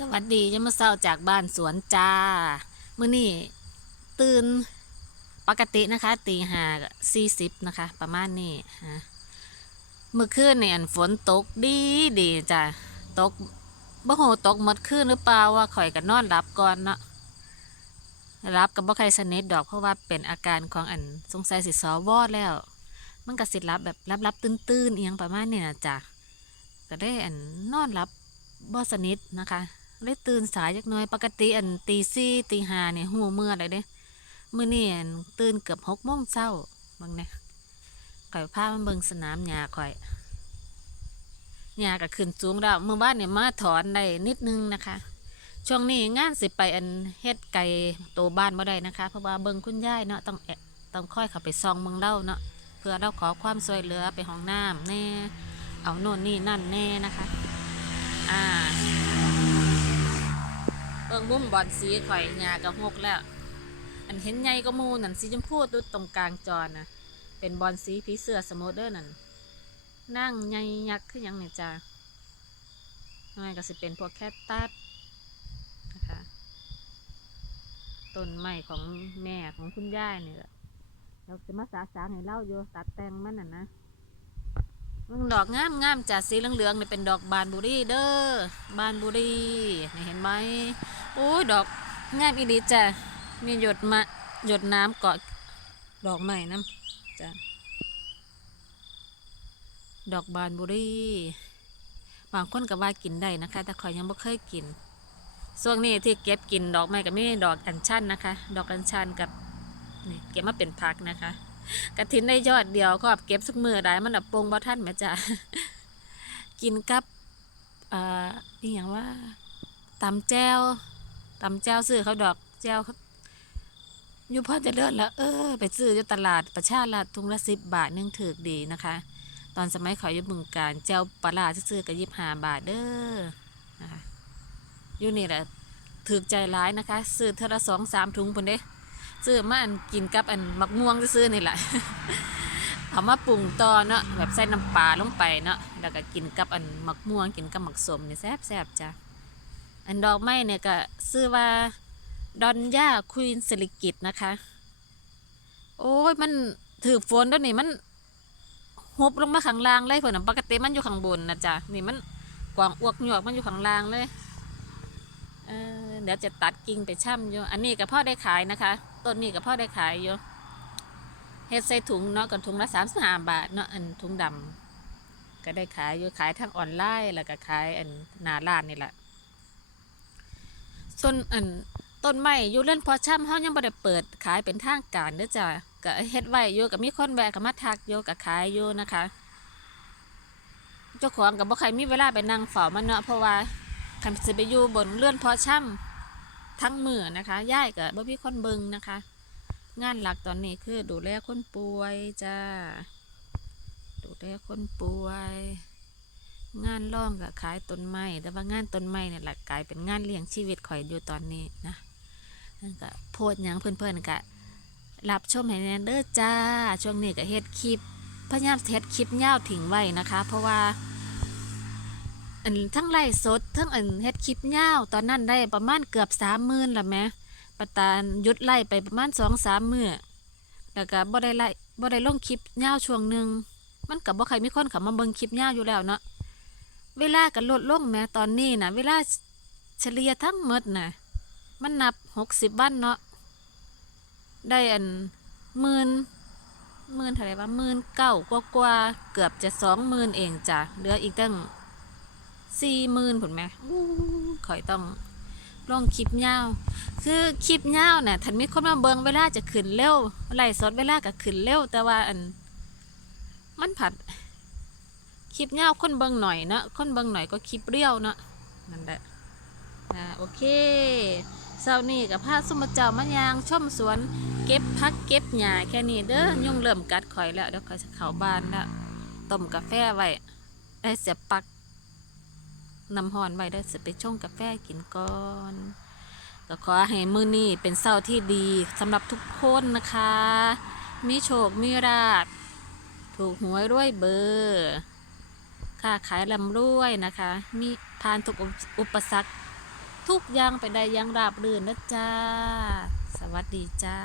สวัสดียามเช้าจากบ้านสวนจ้ามื้อนี้ตื่นปกตินะคะตีห้าสี่สิบนะคะ ประมาณนี้ฮะเมื่อคืนเนี่ยฝนตกดีดีจ้ะตกบ่โหตกหมดคืนหรือเปล่าว่าข่อยก็นอนหลับก่อนเนาะรับกับบ่ใครสนิทดอกเพราะว่าเป็นอาการของอันสงสัยสิสอวอดแล้ว มันก็สิรับแบบรับรับตื่นตื่นเอียงประมาณนี้นะจ้ะก็ได้อันนอนหลับบ่สนิทนะคะ เลยตื่นสายจักน้อยปกติอันตีสี่ตีห้าเนี่ยหูเมื่อไรเด้มื้อนี้อันตื่นเกือบหกโมงเช้าบางเนี่ยข่อยพามันเบิ่งสนามหญ้าข่อยหญ้าก็ขึ้นสูงแล้วเมื่อวานเนี่ยมาถอนได้นิดนึงนะคะ ช่วงนี้งานสิไปอันเฮ็ดไก่โตบ้านบ่ได้นะคะ เพราะว่าเบิ่งคุณยายเนาะต้องแอะต้องค่อยเข้าไปซองเบิ่งเล่าเนาะเพื่อเราขอความช่วยเหลือไปห้องน้ำแน่เอาโน่นนี่นั่นแน่นะคะ อ่า บิ่งมุมบอลสีข่อยหญ้าก็หกแล้ว อันเห็นใหญ่ก็มูนั่นสีชมพูตุดตรงกลางจอนะเป็นบอลสีผีเสื้อสโมเดอร์นั่นนั่งใหญ่ยักษ์คือหยังเนี่ยจ้าน้อยก็สิเป็นพวกแคตตัสนะคะต้นไม้ของแม่ของคุณย่ายนี่แหละเราจะมาสาสางให้เล่าอยู่ตัดแต่งมันน่ะนะมึงดอกงามงามจ้ะสีเหลืองๆนี่เป็นดอกบานบุรีเด้อบานบุรีนี่เห็นไหม โอ้ยดอกงามอีดีจ้ะมีหยดมาหยดน้ำเกาะดอกใหม่น้ำจ้ะดอกบานบุรีบางคนก็ว่ากินได้นะคะ แต่ขอยยังไม่เคยกินช่วงนี้ที่เก็บกินดอกไม้ก็มีดอกอัญชันนะคะ ดอกอัญชันกับนี่เก็บมาเป็นพักนะคะกระถินได้ยอดเดียวก็เก็บสักมือได้มันแบบปรุงบ่ท่านแม่จ้ะกินกับอ่อนี่อย่างว่าตำแจว ตำแจ้วซื้อเขาดอกแจวเขาอยู่พอจะเลิศแล้ว เออ ไปซื้ออยู่ตลาดประชาราษฎร์ทุงละสิบบาทนึงถือดีนะคะ ตอนสมัยเขาอยู่บึงการแจ้วปลาซื้อกับยิบห้าบาทเด้อนะคะอยู่นี่แหละถือใจร้ายนะคะ ซื้อเทอละสองสามถุงพุ่นเด้ซื้อมาอันกินกับอันมักม่วงซื้อนี่แหละเอามาปรุงต่อเนาะแบบใส่น้ำปลาลงไปเนาะแล้วก็กินกับอันมักม่วงกินกับมักสมนี่แซ่บแซ่บจ้ะ อันดอกไม้เนี่ยก็ซื้อว่าดอนย่าควีนสิริกิตนะคะ โอ้ยมันถือฝนแล้วนี่มันฮบลงมาข้างล่างเลยผลปกติมันอยู่ข้างบนนะจ๊ะนี่มันกวางอวกหยวกมันอยู่ข้างล่างเลยเเดี๋ยวจะตัดกิ่งไปช่ำอยู่อันนี้กับพ่อได้ขายนะคะต้นนี้กับพ่อได้ขายอยู่เฮ็ดใส่ถุงเนาะกับถุงละสามสิบห้าบาทเนาะอันถุงดำก็ได้ขายอยู่ขายทางออนไลน์แล้วก็ขายอันหน้าร้านนี่แหละ ส่วนอันต้นไม้อยู่เล่นพอช่ำเฮายังบ่ได้เปิดขายเป็นทางการเด้อจ้ะก็เฮ็ดไว้อยู่ก็มีคนแวะก็มาทักอยู่ก็ขายอยู่นะคะ เจ้าของก็บ่ใครมีเวลาไปนั่งเฝ้ามันเนาะเพราะว่าคันสิไปอยู่บนเลื่อนพอช่ำทั้งมือนะคะย่ายกับบ่พี่คนเบิงนะคะ งานหลักตอนนี้คือดูแลคนป่วยจ้าดูแลคนป่วย งานร่องกับขายต้นไม้แต่ว่างานต้นไม้เนี่ยหลักกลายเป็นงานเลี้ยงชีวิตข่อยอยู่ตอนนี้นะนั่นก็โพดหยังเพื่อนๆก็รับชมให้แน่เด้อจ้า ช่วงนี้ก็เฮ็ดคลิปพยายามเฮ็ดคลิปยาวทิ้งไว้นะคะ เพราะว่าอันทั้งไล่สดทั้งอันเฮ็ดคลิปยาวตอนนั้นได้ประมาณเกือบสามหมื่นละแหม่ปะตานหยุดไล่ไปประมาณสองสามมื้อแล้วก็บ่ได้ไล่บ่ได้ลงคลิปยาวช่วงหนึ่งมันกับบ่ใครมีคนข้ามาเบิ่งคลิปยาวอยู่แล้วเนาะ เวลาก็ลดลงแม้ตอนนี้นะเวลาเฉลี่ยทั้งหมดนะมันนับหกสิบวันเนาะได้อันหมื่นหมื่นเท่าไหร่วะหมื่นเก้ากว่ากว่าเกือบจะสองหมื่นเองจ้ะเหลืออีกตั้งสี่หมื่นผลไหมอู้ข่อยต้องลองคลิปยาคือคลิปยาเนี่ยทันมีคนมาเบิงเวลาจะขึ้นเร็วไล่สดเวลาก็ขึ้นเร็วแต่ว่าอัน มันผัด คลิปยาวคนเบิงหน่อยนะคนเบิงหน่อยก็คลิปเรียวนะนั่นแหละอ่าโอเคเช้านี้กับพาสมเจ้ามายางช่อมสวน เก็บพักเก็บหญ้าแค่นี้เด้อยุ่งเริ่มกัดข่อยแล้วเดี๋ยวข่อยจะเข้าบ้านแล้วต้มกาแฟไว้ได้เสียบปลักน้ำหอนไว้ได้เสิไปชงกาแฟกินก่อนก็ขอให้มือนี้เป็นเศร้าที่ดีสำหรับทุกคนนะคะ มีโชค มีราบถูกหวยด้วยเบอร์ ค่าขายลำรวยนะคะ มีผ่านทุกอุปสรรคทุกอย่างไปได้ยังราบรื่นนะจ้า สวัสดีจ้า